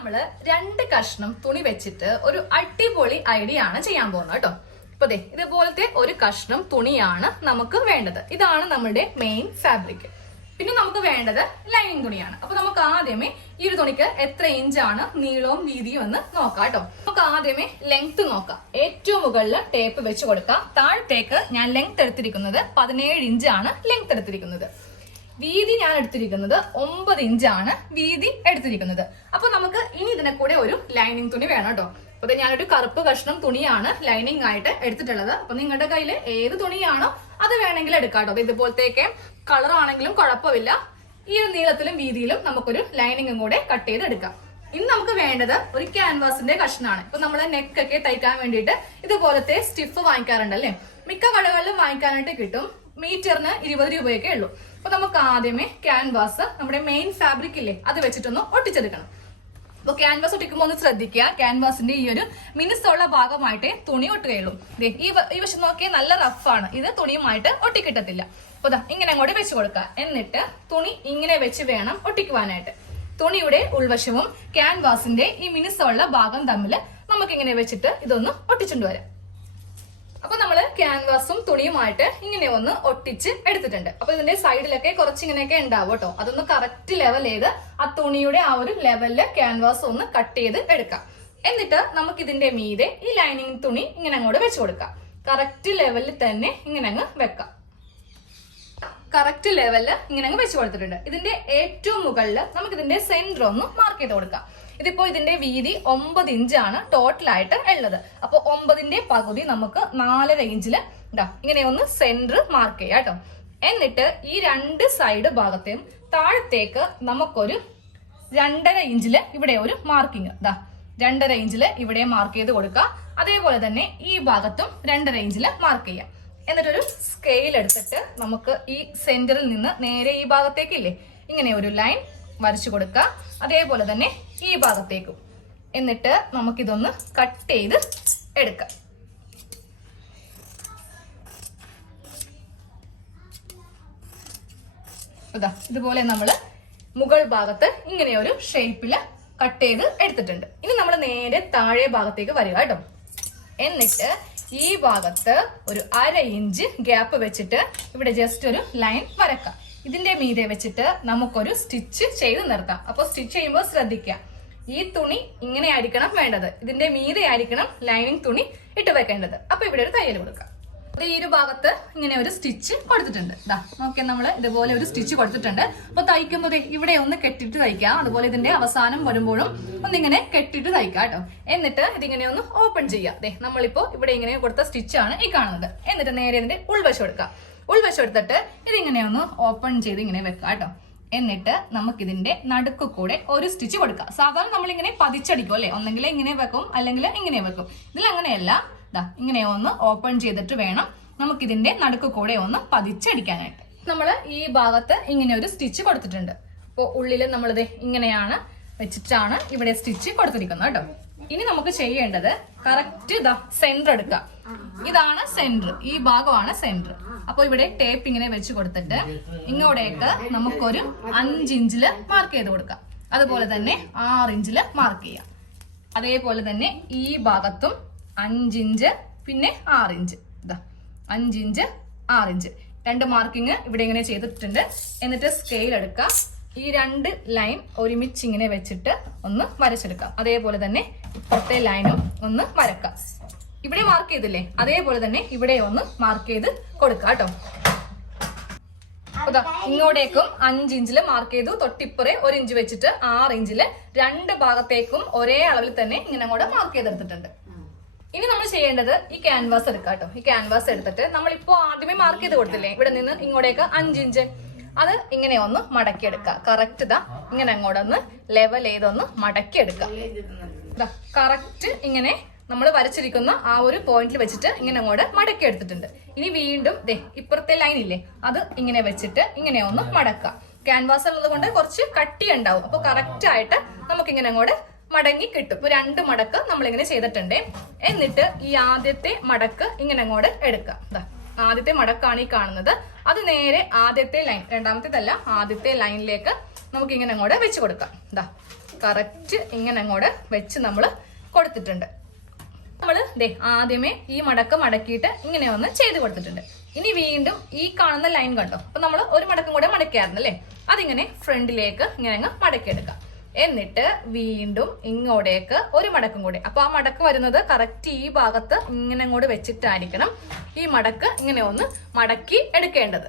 നമ്മള് 2 കഷ്ണം തുണി വെച്ചിട്ട് ഒരു അടിപൊളി ഐഡിയ ആണ് ചെയ്യാൻ പോകുന്നത് കേട്ടോ. ഇപ്പൊ ദേ ഇതുപോലത്തെ ഒരു കഷ്ണം തുണിയാണ് നമുക്ക് വേണ്ടത്. ഇതാണ് നമ്മുടെ മെയിൻ ഫാബ്രിക്. പിന്നെ നമുക്ക് വേണ്ടത് ലൈനിങ് തുണിയാണ്. അപ്പൊ നമുക്ക് ആദ്യമേ ഈ ഒരു തുണിക്ക് എത്ര ഇഞ്ചാണ് നീളവും വീതിയും എന്ന് നോക്കാം കേട്ടോ. നമുക്ക് ആദ്യമേ ലെങ്ത് നോക്കാം. ഏറ്റവും മുകളിൽ ടേപ്പ് വെച്ച് കൊടുക്കാം. താഴത്തേക്ക് ഞാൻ ലെങ്ത് എടുത്തിരിക്കുന്നത് 17 ഇഞ്ചാണ് ലെങ്ത് എടുത്തിരിക്കുന്നത്. വീതി ഞാൻ എടുത്തിരിക്കുന്നത് 9 ഇഞ്ചാണ് വീതി എടുത്തിരിക്കുന്നത്. അപ്പൊ നമുക്ക് ഇനി ഇതിനെ കൂടെ ഒരു ലൈനിങ് തുണി വേണം കേട്ടോ. അപ്പൊ ഞാനൊരു കറുപ്പ് കഷ്ണം തുണിയാണ് ലൈനിങ് ആയിട്ട് എടുത്തിട്ടുള്ളത്. അപ്പൊ നിങ്ങളുടെ കയ്യിൽ ഏത് തുണിയാണോ അത് വേണമെങ്കിൽ എടുക്കാം കേട്ടോ. ഇതുപോലത്തേക്ക് കളർ ആണെങ്കിലും കുഴപ്പമില്ല. ഈ ഒരു നീളത്തിലും വീതിയിലും നമുക്കൊരു ലൈനിങ്ങും കൂടെ കട്ട് ചെയ്ത് എടുക്കാം. ഇനി നമുക്ക് വേണ്ടത് ഒരു ക്യാൻവാസിന്റെ കഷ്ണമാണ്. ഇപ്പൊ നമ്മള് നെക്കൊക്കെ തയ്ക്കാൻ വേണ്ടിയിട്ട് ഇതുപോലത്തെ സ്റ്റിഫ് വാങ്ങിക്കാറുണ്ടല്ലേ. മിക്ക കടകളിലും വാങ്ങിക്കാനായിട്ട് കിട്ടും. മീറ്ററിന് 20 രൂപയൊക്കെ ഉള്ളൂ. അപ്പൊ നമുക്ക് ആദ്യമേ ക്യാൻവാസ് നമ്മുടെ മെയിൻ ഫാബ്രിക് ഇല്ലേ അത് വെച്ചിട്ടൊന്ന് ഒട്ടിച്ചെടുക്കണം. അപ്പൊ ക്യാൻവാസ് ഒട്ടിക്കുമ്പോൾ ഒന്ന് ശ്രദ്ധിക്കുക. ക്യാൻവാസിന്റെ ഈ ഒരു മിനുസുള്ള ഭാഗമായിട്ടേ തുണി ഒട്ടുകയുള്ളൂ. ഈ വശം നോക്കിയാൽ നല്ല റഫാണ്. ഇത് തുണിയുമായിട്ട് ഒട്ടിക്കിട്ടത്തില്ല. അപ്പൊ ഇങ്ങനെ അങ്ങോട്ട് വെച്ച് കൊടുക്കുക. എന്നിട്ട് തുണി ഇങ്ങനെ വെച്ച് വേണം ഒട്ടിക്കുവാനായിട്ട്. തുണിയുടെ ഉൾവശവും ക്യാൻവാസിന്റെ ഈ മിനുസുള്ള ഭാഗം തമ്മിൽ നമുക്കിങ്ങനെ വെച്ചിട്ട് ഇതൊന്ന് ഒട്ടിച്ചുകൊണ്ട് വരാം. അപ്പൊ നമ്മള് ക്യാൻവാസും തുണിയുമായിട്ട് ഇങ്ങനെ ഒന്ന് ഒട്ടിച്ച് എടുത്തിട്ടുണ്ട്. അപ്പൊ ഇതിന്റെ സൈഡിലൊക്കെ കുറച്ചിങ്ങനെയൊക്കെ ഉണ്ടാവും കേട്ടോ. അതൊന്ന് കറക്റ്റ് ലെവൽ ചെയ്ത് ആ തുണിയുടെ ആ ഒരു ലെവലില് ക്യാൻവാസ് ഒന്ന് കട്ട് ചെയ്ത് എടുക്കാം. എന്നിട്ട് നമുക്ക് ഇതിന്റെ മീതെ ഈ ലൈനിങ് തുണി ഇങ്ങനെ അങ്ങോട്ട് വെച്ച് കൊടുക്കാം. കറക്റ്റ് ലെവലിൽ തന്നെ ഇങ്ങനെ അങ്ങ് വെക്കാം. കറക്റ്റ് ലെവലില് ഇങ്ങനെ അങ്ങ് വെച്ച് കൊടുത്തിട്ടുണ്ട്. ഇതിന്റെ ഏറ്റവും മുകളിൽ നമുക്ക് ഇതിന്റെ സെന്റർ ഒന്ന് മാർക്ക് ചെയ്ത് കൊടുക്കാം. ഇതിപ്പോ ഇതിന്റെ വീതി 9 ഇഞ്ചാണ് ടോട്ടലായിട്ട് ഉള്ളത്. അപ്പൊ 9ന്റെ പകുതി നമുക്ക് 4.5 ഇഞ്ചില് ഇങ്ങനെ ഒന്ന് സെന്റർ മാർക്ക് ചെയ്യാം കേട്ടോ. എന്നിട്ട് ഈ 2 സൈഡ് ഭാഗത്തെയും താഴത്തേക്ക് നമുക്കൊരു 2.5 ഇഞ്ചില് ഇവിടെ ഒരു മാർക്കിങ് 2.5 ഇഞ്ചില് ഇവിടെ മാർക്ക് ചെയ്ത് കൊടുക്കുക. അതേപോലെ തന്നെ ഈ ഭാഗത്തും 2.5 ഇഞ്ചില് മാർക്ക് ചെയ്യാം. എന്നിട്ടൊരു സ്കെയിൽ എടുത്തിട്ട് നമുക്ക് ഈ സെന്ററിൽ നിന്ന് നേരെ ഈ ഭാഗത്തേക്കില്ലേ ഇങ്ങനെ ഒരു ലൈൻ വരച്ചു കൊടുക്കുക. അതേപോലെ തന്നെ ഈ ഭാഗത്തേക്കും. എന്നിട്ട് നമുക്കിതൊന്ന് കട്ട് ചെയ്ത് എടുക്കാം. ഇതുപോലെ നമ്മള് മുകൾ ഭാഗത്ത് ഇങ്ങനെ ഒരു ഷേപ്പില് കട്ട് ചെയ്ത് എടുത്തിട്ടുണ്ട്. ഇനി നമ്മൾ നേരെ താഴെ ഭാഗത്തേക്ക് വരിക കേട്ടോ. എന്നിട്ട് ഈ ഭാഗത്ത് ഒരു 1/2 ഇഞ്ച് ഗ്യാപ്പ് വെച്ചിട്ട് ഇവിടെ ജസ്റ്റ് ഒരു ലൈൻ വരക്കാം. ഇതിന്റെ മീതെ വെച്ചിട്ട് നമുക്കൊരു സ്റ്റിച്ച് ചെയ്ത് നിർത്താം. അപ്പൊ സ്റ്റിച്ച് ചെയ്യുമ്പോൾ ശ്രദ്ധിക്കുക, ഈ തുണി ഇങ്ങനെ ആയിരിക്കണം വേണ്ടത്. ഇതിന്റെ മീതെ ആയിരിക്കണം ലൈനിങ് തുണി ഇട്ട് വെക്കേണ്ടത്. അപ്പൊ ഇവിടെ ഒരു തയ്യൽ കൊടുക്കാം. ഈ ഒരു ഭാഗത്ത് ഇങ്ങനെ ഒരു സ്റ്റിച്ച് കൊടുത്തിട്ടുണ്ട്. നോക്കിയാൽ നമ്മള് ഇതുപോലെ ഒരു സ്റ്റിച്ച് കൊടുത്തിട്ടുണ്ട്. അപ്പൊ തയ്ക്കുമ്പോൾ ഇവിടെ ഒന്ന് കെട്ടിട്ട് തയ്ക്കാം. അതുപോലെ ഇതിന്റെ അവസാനം വരുമ്പോഴും ഒന്നിങ്ങനെ കെട്ടിട്ട് തയ്ക്കാം കേട്ടോ. എന്നിട്ട് ഇതിങ്ങനെ ഒന്ന് ഓപ്പൺ ചെയ്യാം. നമ്മളിപ്പോ ഇവിടെ ഇങ്ങനെ കൊടുത്ത സ്റ്റിച്ചാണ് ഈ കാണുന്നത്. എന്നിട്ട് നേരെ ഇതിന്റെ ഉൾവശം എടുക്കാം. ഉൾവശം എടുത്തിട്ട് ഇതിങ്ങനെ ഒന്ന് ഓപ്പൺ ചെയ്ത് ഇങ്ങനെ വെക്കാം കേട്ടോ. എന്നിട്ട് നമുക്കിതിന്റെ നടുക്ക് കൂടെ ഒരു സ്റ്റിച്ച് കൊടുക്കാം. സാധാരണ നമ്മളിങ്ങനെ പതിച്ചടിക്കും അല്ലെ. ഒന്നെങ്കിൽ ഇങ്ങനെ വെക്കും അല്ലെങ്കിൽ ഇങ്ങനെ വെക്കും. ഇതിൽ അങ്ങനെയല്ല. ഇങ്ങനെ ഒന്ന് ഓപ്പൺ ചെയ്തിട്ട് വേണം നമുക്കിതിന്റെ നടുക്ക് കൂടെ ഒന്ന് പതിച്ചടിക്കാനായിട്ട്. നമ്മള് ഈ ഭാഗത്ത് ഇങ്ങനെ ഒരു സ്റ്റിച്ച് കൊടുത്തിട്ടുണ്ട്. അപ്പൊ ഉള്ളില് നമ്മളിത് ഇങ്ങനെയാണ് വെച്ചിട്ടാണ് ഇവിടെ സ്റ്റിച്ച് കൊടുത്തിരിക്കുന്നത് കേട്ടോ. ഇനി നമുക്ക് ചെയ്യേണ്ടത് കറക്റ്റ് സെന്റർ എടുക്കുക. ഇതാണ് സെന്റർ, ഈ ഭാഗമാണ് സെന്റർ. അപ്പൊ ഇവിടെ ടേപ്പ് ഇങ്ങനെ വെച്ച് കൊടുത്തിട്ട് ഇങ്ങോട്ടേക്ക് നമുക്കൊരു 5 ഇഞ്ചില് മാർക്ക് ചെയ്ത് കൊടുക്കാം. അതുപോലെ തന്നെ 6 ഇഞ്ചില് മാർക്ക് ചെയ്യാം. അതേപോലെ തന്നെ ഈ ഭാഗത്തും 5 ഇഞ്ച് പിന്നെ 6 ഇഞ്ച് 5 ഇഞ്ച് 6 ഇഞ്ച് 2 മാർക്കിങ് ഇവിടെ ഇങ്ങനെ ചെയ്തിട്ടുണ്ട്. എന്നിട്ട് സ്കെയിൽ എടുക്കാം. ഈ 2 ലൈൻ ഒരുമിച്ച് ഇങ്ങനെ വെച്ചിട്ട് ഒന്ന് വരച്ചെടുക്കാം. അതേപോലെ തന്നെ ഇപ്പുറത്തെ ലൈനും ഒന്ന് വരക്കാം. ഇവിടെ മാർക്ക് ചെയ്തില്ലേ അതേപോലെ തന്നെ ഇവിടെ ഒന്ന് മാർക്ക് ചെയ്ത് കൊടുക്കാം കേട്ടോ. ഇങ്ങോട്ടേക്കും 5 ഇഞ്ചില് മാർക്ക് ചെയ്തു. തൊട്ടിപ്പുറേ 1 ഇഞ്ച് വെച്ചിട്ട് 6 ഇഞ്ചില് 2 ഭാഗത്തേക്കും ഒരേ അളവിൽ തന്നെ ഇങ്ങനെ കൂടെ മാർക്ക് ചെയ്തെടുത്തിട്ടുണ്ട്. ഇനി നമ്മൾ ചെയ്യേണ്ടത് ഈ ക്യാൻവാസ് എടുക്കാം കേട്ടോ. ഈ ക്യാൻവാസ് എടുത്തിട്ട് നമ്മളിപ്പോ ആദ്യമേ മാർക്ക് ചെയ്ത് കൊടുത്തില്ലേ ഇവിടെ നിന്ന് ഇങ്ങോട്ടേക്ക് 5 ഇഞ്ച്, അത് ഇങ്ങനെ ഒന്ന് മടക്കി എടുക്കുക. കറക്റ്റ് ഇങ്ങനെ അങ്ങോട്ടൊന്ന് ലെവൽ ചെയ്തൊന്ന് മടക്കി എടുക്കുക. കറക്റ്റ് ഇങ്ങനെ നമ്മൾ വരച്ചിരിക്കുന്ന ആ ഒരു പോയിന്റിൽ വെച്ചിട്ട് ഇങ്ങനെ അങ്ങോട്ട് മടക്കി എടുത്തിട്ടുണ്ട്. ഇനി വീണ്ടും ഇപ്പുറത്തെ ലൈൻ ഇല്ലേ അത് ഇങ്ങനെ വെച്ചിട്ട് ഇങ്ങനെ ഒന്ന് മടക്കാം. ക്യാൻവാസ് ഉള്ളത് കൊണ്ട് കുറച്ച് കട്ടി ഉണ്ടാവും. അപ്പൊ കറക്റ്റ് ആയിട്ട് നമുക്ക് ഇങ്ങനെ അങ്ങോട്ട് മടങ്ങി കിട്ടും. 2 മടക്ക് നമ്മളിങ്ങനെ ചെയ്തിട്ടുണ്ട്. എന്നിട്ട് ഈ ആദ്യത്തെ മടക്ക് ഇങ്ങനെ അങ്ങോട്ട് എടുക്കാം. ആദ്യത്തെ മടക്കാണ് ഈ കാണുന്നത്. അത് നേരെ ആദ്യത്തെ ലൈൻ, രണ്ടാമത്തേതല്ല ആദ്യത്തെ ലൈനിലേക്ക് നമുക്ക് ഇങ്ങനെ അങ്ങോട്ട് വെച്ച് കൊടുക്കാം. കറക്റ്റ് ഇങ്ങനെ അങ്ങോട്ട് വെച്ച് നമ്മൾ കൊടുത്തിട്ടുണ്ട്. നമ്മള് ആദ്യമേ ഈ മടക്കിയിട്ട് ഇങ്ങനെ ഒന്ന് ചെയ്ത് കൊടുത്തിട്ടുണ്ട്. ഇനി വീണ്ടും ഈ കാണുന്ന ലൈൻ കണ്ടോ, അപ്പൊ നമ്മൾ ഒരു മടക്കം കൂടെ മടക്കിയായിരുന്നല്ലേ, അതിങ്ങനെ ഫ്രണ്ടിലേക്ക് ഇങ്ങനെ അങ്ങ് മടക്കിയെടുക്കാം. എന്നിട്ട് വീണ്ടും ഇങ്ങോട്ടേക്ക് ഒരു മടക്കും കൂടെ. അപ്പൊ ആ മടക്ക് വരുന്നത് കറക്റ്റ് ഈ ഭാഗത്ത് ഇങ്ങനെ അങ്ങോട്ട് വെച്ചിട്ടായിരിക്കണം ഈ മടക്ക് ഇങ്ങനെ ഒന്ന് മടക്കി എടുക്കേണ്ടത്.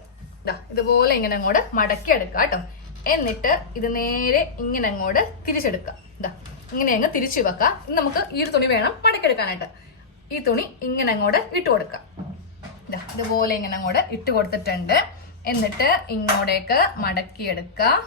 ഇതുപോലെ ഇങ്ങനെ അങ്ങോട്ട് മടക്കി എടുക്കാം കേട്ടോ. എന്നിട്ട് ഇത് നേരെ ഇങ്ങനെ അങ്ങോട്ട് തിരിച്ചെടുക്കാം. ഇങ്ങനെ അങ്ങ് തിരിച്ചു വെക്കാം. നമുക്ക് ഈ ഒരു തുണി വേണം മടക്കിയെടുക്കാനായിട്ട്. ഈ തുണി ഇങ്ങനെ അങ്ങോട്ട് ഇട്ട് കൊടുക്കാം. ഇതുപോലെ ഇങ്ങനെ അങ്ങോട്ട് ഇട്ട് കൊടുത്തിട്ടുണ്ട്. എന്നിട്ട് ഇങ്ങോട്ടേക്ക് മടക്കിയെടുക്കാം.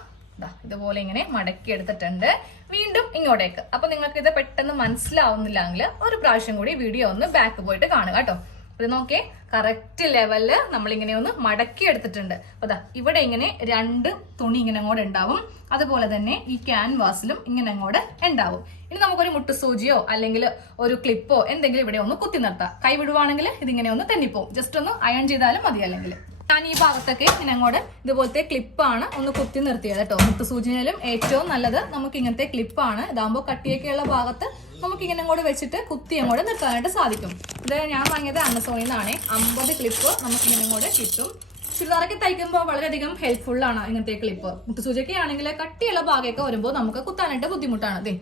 ഇതുപോലെ ഇങ്ങനെ മടക്കി എടുത്തിട്ടുണ്ട്. വീണ്ടും ഇങ്ങോട്ടേക്ക്. അപ്പൊ നിങ്ങൾക്ക് ഇത് പെട്ടെന്ന് മനസ്സിലാവുന്നില്ലെങ്കിൽ ഒരു പ്രാവശ്യം കൂടി വീഡിയോ ഒന്ന് ബാക്ക് പോയിട്ട് കാണുക കേട്ടോ. ഇത് നോക്കേ, കറക്റ്റ് ലെവലില് നമ്മളിങ്ങനെ ഒന്ന് മടക്കി എടുത്തിട്ടുണ്ട്. അപ്പൊ ഇവിടെ ഇങ്ങനെ 2 തുണി ഇങ്ങനെ അങ്ങോട്ട് ഉണ്ടാവും. അതുപോലെ തന്നെ ഈ ക്യാൻവാസിലും ഇങ്ങനെ അങ്ങോട്ട് ഉണ്ടാവും. ഇനി നമുക്കൊരു മുട്ടുസൂചിയോ അല്ലെങ്കിൽ ഒരു ക്ലിപ്പോ എന്തെങ്കിലും ഇവിടെ ഒന്ന് കുത്തി നിർത്താം. കൈ വിടുവാണെങ്കിൽ ഇതിങ്ങനെ ഒന്ന് തെന്നിപ്പോവും. ജസ്റ്റ് ഒന്ന് അയൺ ചെയ്താലും മതി. അല്ലെങ്കിൽ ഞാൻ ഈ ഭാഗത്തൊക്കെ ഇങ്ങനെ അങ്ങോട്ട് ഇതുപോലത്തെ ക്ലിപ്പാണ് ഒന്ന് കുത്തി നിർത്തിയത് കേട്ടോ. മുട്ടുസൂചിയിലും ഏറ്റവും നല്ലത് നമുക്ക് ഇങ്ങനത്തെ ക്ലിപ്പാണ്. ഇതാകുമ്പോൾ കട്ടിയൊക്കെയുള്ള ഭാഗത്ത് നമുക്ക് ഇങ്ങനെ അങ്ങോട്ട് വെച്ചിട്ട് കുത്തി അങ്ങോട്ട് നിർത്താനായിട്ട് സാധിക്കും. ഇത് ഞാൻ വാങ്ങിയത് ആമസോണിൽ നിന്നാണ്. 50 ക്ലിപ്പ് നമുക്ക് ഇങ്ങനെ അങ്ങോട്ട് കിട്ടും. ചുരിദാറൊക്കെ തയ്ക്കുമ്പോൾ വളരെയധികം ഹെൽപ്ഫുൾ ആണ് ഇങ്ങനത്തെ ക്ലിപ്പ്. മുട്ടുസൂചിയൊക്കെ ആണെങ്കിൽ കട്ടിയുള്ള ഭാഗമൊക്കെ വരുമ്പോൾ നമുക്ക് കുത്താനായിട്ട് ബുദ്ധിമുട്ടാണ്.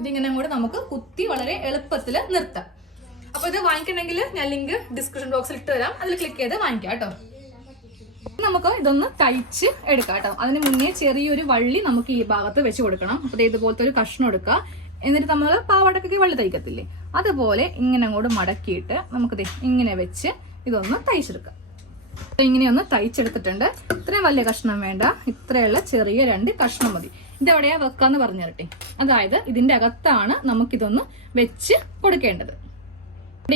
ഇതിങ്ങനെ അങ്ങോട്ട് നമുക്ക് കുത്തി വളരെ എളുപ്പത്തിൽ നിർത്താം. അപ്പൊ ഇത് വാങ്ങിക്കണമെങ്കിൽ ഞാൻ ലിങ്ക് ഡിസ്ക്രിപ്ഷൻ ബോക്സിൽ ഇട്ട് തരാം. അതിൽ ക്ലിക്ക് ചെയ്ത് വാങ്ങിക്കാം കേട്ടോ. നമുക്ക് ഇതൊന്ന് തയ്ച്ച് എടുക്കാം കേട്ടോ. അതിന് മുന്നേ ചെറിയൊരു വള്ളി നമുക്ക് ഈ ഭാഗത്ത് വെച്ച് കൊടുക്കണം. അപ്പൊ ഇതുപോലത്തെ ഒരു കഷ്ണം എടുക്കുക. എന്നിട്ട് നമ്മൾ പാവാടക്കൊക്കെ വള്ളി തയ്ക്കത്തില്ലേ, അതുപോലെ ഇങ്ങനെ അങ്ങോട്ട് മടക്കിയിട്ട് നമുക്ക് ഇങ്ങനെ വെച്ച് ഇതൊന്ന് തയ്ച്ചെടുക്കാം. ഇങ്ങനെ ഒന്ന് തയ്ച്ചെടുത്തിട്ടുണ്ട്. ഇത്രയും വലിയ കഷ്ണം വേണ്ട, ഇത്രയുള്ള ചെറിയ 2 കഷ്ണം മതി. ഇതെവിടെയാ വെക്കാന്ന് പറഞ്ഞു തരട്ടെ. അതായത് ഇതിന്റെ അകത്താണ് നമുക്കിതൊന്ന് വെച്ച് കൊടുക്കേണ്ടത്.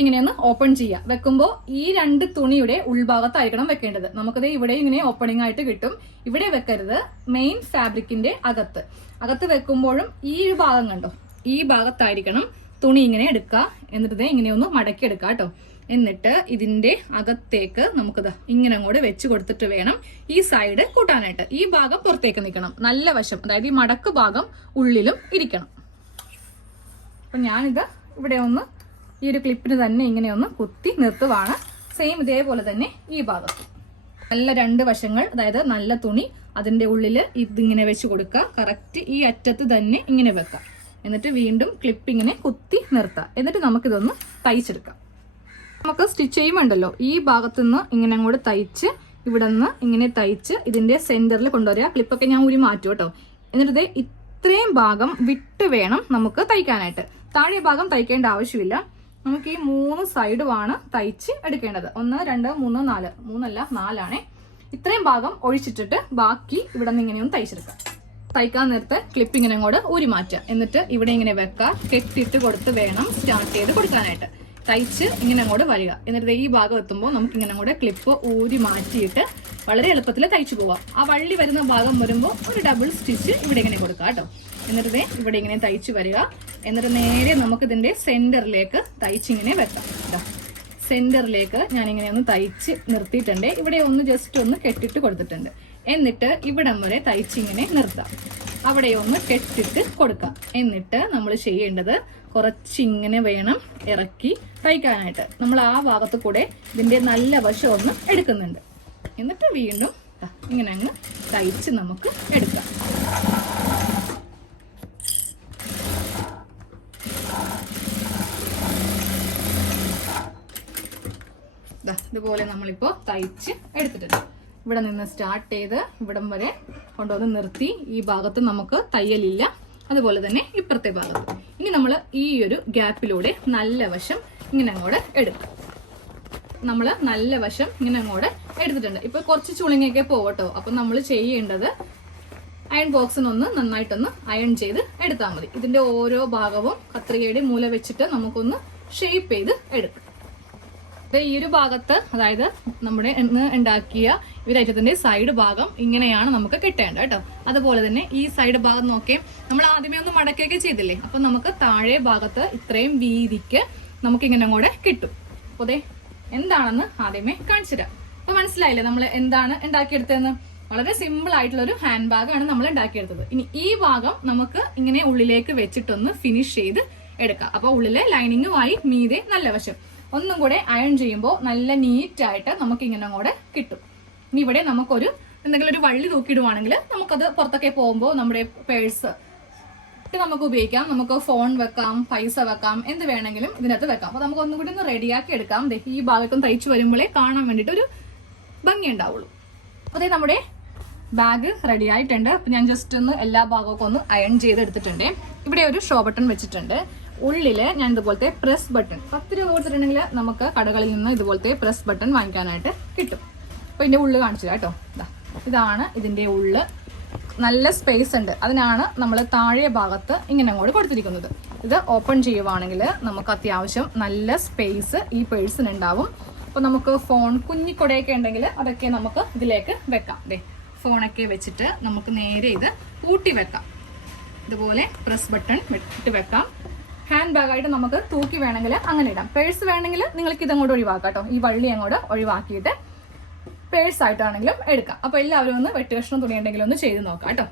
ഇങ്ങനെയൊന്ന് ഓപ്പൺ ചെയ്യാം. വെക്കുമ്പോൾ ഈ 2 തുണിയുടെ ഉൾഭാഗത്തായിരിക്കണം വെക്കേണ്ടത്. നമുക്കത് ഇവിടെ ഇങ്ങനെ ഓപ്പണിംഗ് ആയിട്ട് കിട്ടും. ഇവിടെ വെക്കരുത്, മെയിൻ ഫാബ്രിക്കിന്റെ അകത്ത് വെക്കുമ്പോഴും ഈ ഒരു ഭാഗം കണ്ടോ, ഈ ഭാഗത്തായിരിക്കണം തുണി ഇങ്ങനെ എടുക്കുക. എന്നിട്ട് ഇങ്ങനെയൊന്ന് മടക്കി എടുക്കുക കേട്ടോ. എന്നിട്ട് ഇതിന്റെ അകത്തേക്ക് നമുക്കിത് ഇങ്ങനെ അങ്ങോട്ട് വെച്ച് കൊടുത്തിട്ട് വേണം ഈ സൈഡ് കൂട്ടാനായിട്ട്. ഈ ഭാഗം പുറത്തേക്ക് നിൽക്കണം. നല്ല വശം, അതായത് ഈ മടക്ക് ഭാഗം ഉള്ളിലും ഇരിക്കണം. അപ്പൊ ഞാനിത് ഇവിടെ ഒന്ന് ഈ ഒരു ക്ലിപ്പിന് തന്നെ ഇങ്ങനെ ഒന്ന് കുത്തി നിർത്തുവാണ്. സെയിം ഇതേപോലെ തന്നെ ഈ ഭാഗത്ത് നല്ല 2 വശങ്ങൾ, അതായത് നല്ല തുണി അതിന്റെ ഉള്ളിൽ ഇതിങ്ങനെ വെച്ച് കൊടുക്കുക. കറക്റ്റ് ഈ അറ്റത്ത് തന്നെ ഇങ്ങനെ വെക്കാം. എന്നിട്ട് വീണ്ടും ക്ലിപ്പ് ഇങ്ങനെ കുത്തി നിർത്താം. എന്നിട്ട് നമുക്കിതൊന്ന് തയ്ച്ചെടുക്കാം. നമുക്ക് സ്റ്റിച്ച് ചെയ്യുമ്പോണ്ടല്ലോ ഈ ഭാഗത്തുനിന്ന് ഇങ്ങനെ അങ്ങോട്ട് തയ്ച്ച് ഇവിടെ നിന്ന് ഇങ്ങനെ തയ്ച്ച് ഇതിന്റെ സെന്ററിൽ കൊണ്ടുവരിക. ക്ലിപ്പൊക്കെ ഞാൻ ഊരി മാറ്റും കേട്ടോ. എന്നിട്ട് ഇത്രയും ഭാഗം വിട്ട് വേണം നമുക്ക് തയ്ക്കാനായിട്ട്. താഴെ ഭാഗം തയ്ക്കേണ്ട ആവശ്യമില്ല. നമുക്ക് ഈ 3 സൈഡുമാണ് തയ്ച്ച് എടുക്കേണ്ടത്. 1 2 3 4, 3അല്ല 4 ഇത്രയും ഭാഗം ഒഴിച്ചിട്ടിട്ട് ബാക്കി ഇവിടെ നിന്ന് ഇങ്ങനെയൊന്ന് തയ്ച്ചെടുക്കാം. തയ്ക്കാൻ നേരത്തെ ക്ലിപ്പ് ഇങ്ങനെ അങ്ങോട്ട് ഊരി മാറ്റുക. എന്നിട്ട് ഇവിടെ ഇങ്ങനെ വെക്കുക. കെട്ടിട്ട് കൊടുത്ത് വേണം സ്റ്റാർട്ട് ചെയ്ത് കൊടുക്കാനായിട്ട്. തയ്ച്ച് ഇങ്ങനെ അങ്ങോട്ട് വരിക. എന്നിട്ട് ഈ ഭാഗം എത്തുമ്പോൾ നമുക്ക് ഇങ്ങനെ അങ്ങോട്ട് ക്ലിപ്പ് ഊരി മാറ്റിയിട്ട് വളരെ എളുപ്പത്തിൽ തയ്ച്ചു പോവാം. ആ വള്ളി വരുന്ന ഭാഗം വരുമ്പോൾ ഒരു ഡബിൾ സ്റ്റിച്ച് ഇവിടെ ഇങ്ങനെ കൊടുക്കാം കേട്ടോ. എന്നിട്ട് ഇവിടെ ഇങ്ങനെ തയ്ച്ചു വരിക. എന്നിട്ട് നേരെ നമുക്ക് ഇതിന്റെ സെന്ററിലേക്ക് തയ്ച്ചിങ്ങനെ വെക്കാം. സെന്ററിലേക്ക് ഞാനിങ്ങനെ ഒന്ന് തയ്ച്ച് നിർത്തിയിട്ടുണ്ട്. ഇവിടെ ഒന്ന് ജസ്റ്റ് ഒന്ന് കെട്ടിട്ട് കൊടുത്തിട്ടുണ്ട്. എന്നിട്ട് ഇവിടം വരെ തയ്ച്ചിങ്ങനെ നിർത്താം. അവിടെ ഒന്ന് കെട്ടിട്ട് കൊടുക്കാം. എന്നിട്ട് നമ്മൾ ചെയ്യേണ്ടത് കുറച്ചിങ്ങനെ വേണം ഇറക്കി തയ്ക്കാനായിട്ട്. നമ്മൾ ആ ഭാഗത്ത് കൂടെ ഇതിന്റെ നല്ല വശം ഒന്ന് എടുക്കുന്നുണ്ട്. എന്നിട്ട് വീണ്ടും ഇങ്ങനെ അങ്ങ് തയ്ച്ച് നമുക്ക് എടുക്കാം. ഇതുപോലെ നമ്മളിപ്പോ തയ്ച്ച് എടുത്തിട്ടുണ്ട്. ഇവിടെ നിന്ന് സ്റ്റാർട്ട് ചെയ്ത് ഇവിടം വരെ കൊണ്ടുവന്ന് നിർത്തി. ഈ ഭാഗത്ത് നമുക്ക് തയ്യലില്ല, അതുപോലെ തന്നെ ഇപ്പുറത്തെ ഭാഗത്ത്. ഇനി നമ്മൾ ഈ ഒരു ഗ്യാപ്പിലൂടെ നല്ല വശം ഇങ്ങനെ അങ്ങോട്ട് എടുക്കും. നമ്മൾ നല്ല വശം ഇങ്ങനെ അങ്ങോട്ട് എടുത്തിട്ടുണ്ട്. ഇപ്പൊ കുറച്ച് ചുളിങ്ങയൊക്കെ പോകട്ടോ. അപ്പൊ നമ്മൾ ചെയ്യേണ്ടത് അയൺ ബോക്സിനൊന്ന് നന്നായിട്ടൊന്ന് അയൺ ചെയ്ത് എടുത്താൽ മതി. ഇതിന്റെ ഓരോ ഭാഗവും കത്രികയുടെ മൂല വെച്ചിട്ട് നമുക്കൊന്ന് ഷേപ്പ് ചെയ്ത് എടുക്കാം. ഈ ഒരു ഭാഗത്ത്, അതായത് നമ്മുടെ ഉണ്ടാക്കിയ ഈ ഐറ്റത്തിന്റെ സൈഡ് ഭാഗം ഇങ്ങനെയാണ് നമുക്ക് കിട്ടേണ്ടത് കേട്ടോ. അതുപോലെ തന്നെ ഈ സൈഡ് ഭാഗം നോക്കിയേ, നമ്മൾ ആദ്യമേ ഒന്ന് മടക്കുകയൊക്കെ ചെയ്തില്ലേ, അപ്പൊ നമുക്ക് താഴെ ഭാഗത്ത് ഇത്രയും വീതിക്ക് നമുക്ക് ഇങ്ങനെ കൂടെ കിട്ടും. അപ്പൊ എന്താണെന്ന് ആദ്യമേ കാണിച്ചു തരാം. അപ്പൊ മനസ്സിലായില്ലേ നമ്മൾ എന്താണ് ഉണ്ടാക്കിയെടുത്തതെന്ന്? വളരെ സിമ്പിൾ ആയിട്ടുള്ള ഒരു ഹാൻഡ് ബാഗാണ് നമ്മൾ ഉണ്ടാക്കിയെടുത്തത്. ഇനി ഈ ഭാഗം നമുക്ക് ഇങ്ങനെ ഉള്ളിലേക്ക് വെച്ചിട്ടൊന്ന് ഫിനിഷ് ചെയ്ത് എടുക്കാം. അപ്പൊ ഉള്ളിലെ ലൈനിങ്ങുമായി മീതെ നല്ല വശം ഒന്നും കൂടെ അയൺ ചെയ്യുമ്പോൾ നല്ല നീറ്റ് ആയിട്ട് നമുക്ക് ഇങ്ങനെ കൂടെ കിട്ടും. ഇനി ഇവിടെ നമുക്കൊരു എന്തെങ്കിലും ഒരു വള്ളി തൂക്കിയിടുവാണെങ്കിൽ നമുക്കത് പുറത്തൊക്കെ പോകുമ്പോൾ നമ്മുടെ പേഴ്സ് നമുക്ക് ഉപയോഗിക്കാം. നമുക്ക് ഫോൺ വെക്കാം, പൈസ വെക്കാം, എന്ത് വേണമെങ്കിലും ഇതിനകത്ത് വെക്കാം. അപ്പൊ നമുക്ക് ഒന്നും കൂടി ഒന്ന് റെഡിയാക്കി എടുക്കാം. ഈ ഭാഗത്തും തയ്ച്ചു വരുമ്പോഴേ കാണാൻ വേണ്ടിയിട്ട് ഒരു ഭംഗി ഉണ്ടാവുള്ളൂ. അതേ നമ്മുടെ ബാഗ് റെഡി ആയിട്ടുണ്ട്. അപ്പൊ ഞാൻ ജസ്റ്റ് ഒന്ന് എല്ലാ ഭാഗമൊക്കെ ഒന്ന് അയൺ ചെയ്ത് എടുത്തിട്ടുണ്ട്. ഇവിടെ ഒരു ഷോ ബട്ടൺ വെച്ചിട്ടുണ്ട്. ഉള്ളില് ഞാൻ ഇതുപോലത്തെ പ്രസ് ബട്ടൺ 10 രൂപ കൊടുത്തിട്ടുണ്ടെങ്കിൽ നമുക്ക് കടകളിൽ നിന്ന് ഇതുപോലത്തെ പ്രസ് ബട്ടൺ വാങ്ങിക്കാനായിട്ട് കിട്ടും. അപ്പൊ ഇതിന്റെ ഉള്ളു കാണിച്ചു കേട്ടോ. ഇതാണ് ഇതിന്റെ ഉള്ളു. നല്ല സ്പേസ് ഉണ്ട്. അതിനാണ് നമ്മൾ താഴെ ഭാഗത്ത് ഇങ്ങനെ അങ്ങോട്ട് കൊടുത്തിരിക്കുന്നത്. ഇത് ഓപ്പൺ ചെയ്യുവാണെങ്കിൽ നമുക്ക് അത്യാവശ്യം നല്ല സ്പേസ് ഈ പേഴ്സിന് ഉണ്ടാവും. അപ്പൊ നമുക്ക് ഫോൺ കുഞ്ഞിക്കൊടയൊക്കെ ഉണ്ടെങ്കിൽ അതൊക്കെ നമുക്ക് ഇതിലേക്ക് വെക്കാം. ഫോണൊക്കെ വെച്ചിട്ട് നമുക്ക് നേരെ ഇത് കൂട്ടി വെക്കാം. ഇതുപോലെ പ്രസ് ബട്ടൺ ഇട്ട് വെക്കാം. ഹാൻഡ് ബാഗായിട്ട് നമുക്ക് തൂക്കി വേണമെങ്കിൽ അങ്ങനെ ഇടാം. പേഴ്സ് വേണമെങ്കിൽ നിങ്ങൾക്ക് ഇതങ്ങോട്ട് ഒഴിവാക്കാം കേട്ടോ. ഈ വള്ളി അങ്ങോട്ട് ഒഴിവാക്കിയിട്ട് പേഴ്സ് ആയിട്ടാണെങ്കിലും എടുക്കാം. അപ്പൊ എല്ലാവരും ഒന്ന് വെട്ടുകഷ്ണം തുണി ഉണ്ടെങ്കിലും ഒന്ന് ചെയ്ത് നോക്കാം കേട്ടോ.